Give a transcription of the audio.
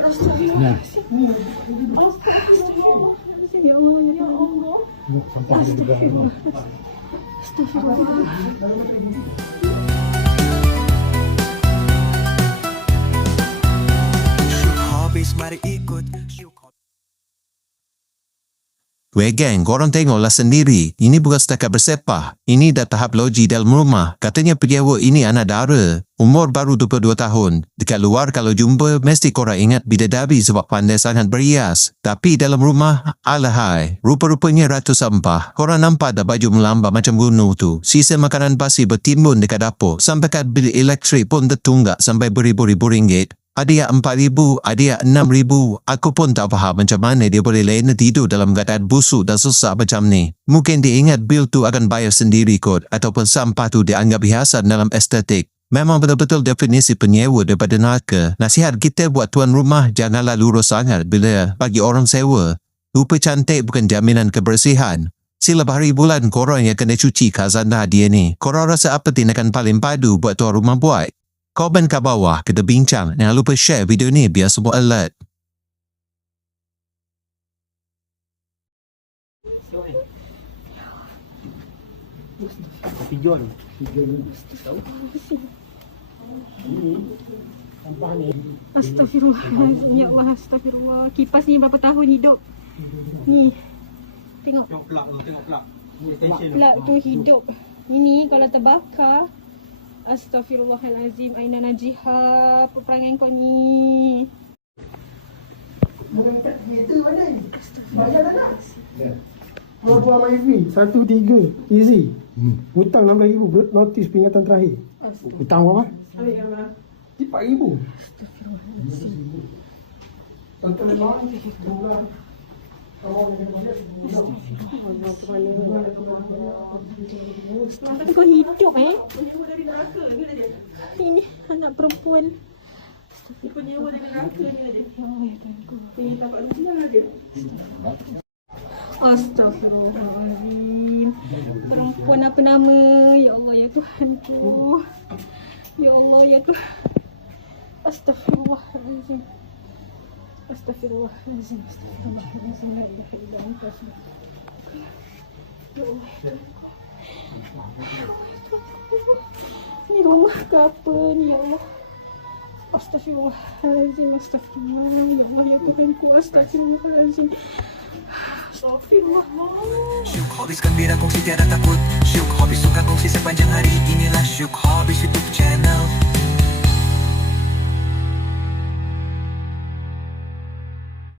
Nah, Astagfirullahaladzim. Ya Allah, ya Allah. sampai di depan. Habis mari ikut syuk. Weh geng, korang tengoklah sendiri. Ini bukan setakat bersepah. Ini dah tahap loji dalam rumah. Katanya penyewa ini anak dara. Umur baru 22 tahun. Dekat luar kalau jumpa, mesti korang ingat bidadari sebab pandai sangat berias. Tapi dalam rumah, alahai. Rupa-rupanya ratu sampah. Korang nampak dah baju melambak macam gunung tu. Sisa makanan basi bertimbun dekat dapur. Sampai kat bil elektrik pun tertunggak sampai beribu-ribu ringgit. Ada yang 4,000, ada yang 6,000. Aku pun tak faham macam mana dia boleh lena tidur dalam keadaan busuk dan susah macam ni. Mungkin dia ingat bil tu akan bayar sendiri kot, ataupun sampah tu dianggap hiasan dalam estetik. Memang betul-betul definisi penyewa daripada neraka. Nasihat kita buat tuan rumah, janganlah lurus sangat bila bagi orang sewa. Rupa cantik bukan jaminan kebersihan. Silap hari bulan korang yang kena cuci khazanah dia ni. Korang rasa apa tindakan paling padu buat tuan rumah buat? Komen kat bawah, kita bincang. Jangan lupa share video ni biar semua alert. Pijon. Sampah ni. Astagfirullahaladzim. Ya Allah, astagfirullah. Kipas ni berapa tahun hidup? Ni. Tengok. Tengok plak. Plak tu hidup. Ini kalau terbakar. Astagfirullahaladzim. Aina Najihah. Apa perangai kau ni? Metal mana ni? Bayar dah nak. Buah MyFree 1-3 easy. Hutang 16,000 notis peringatan terakhir. Hutang berapa? Ambil gambar. 4,000. Astagfirullahaladzim. Tonton memang bulan. Kau hidup Ini anak perempuan. Astagfirullahaladzim. Perempuan apa nama? Ya Allah, ya Tuhanku. Ya Allah, ya Tuhan. Astagfirullahaladzim. Astagfirullahaladzim. Astagfirullahaladzim. La ilaha illa anta. Ya Allah, ya Tuhan. Ni rumah ke apa ni, ya Allah? Astagfirullahaladzim. Astagfirullah. Ya Allah, ya Tuhanku. Astagfirullahaladzim. Astagfirullah. Syuk Hobbies gembira kongsi tiada takut. Syuk Hobbies suka kongsi sepanjang hari. Inilah Syuk Hobbies YouTube channel.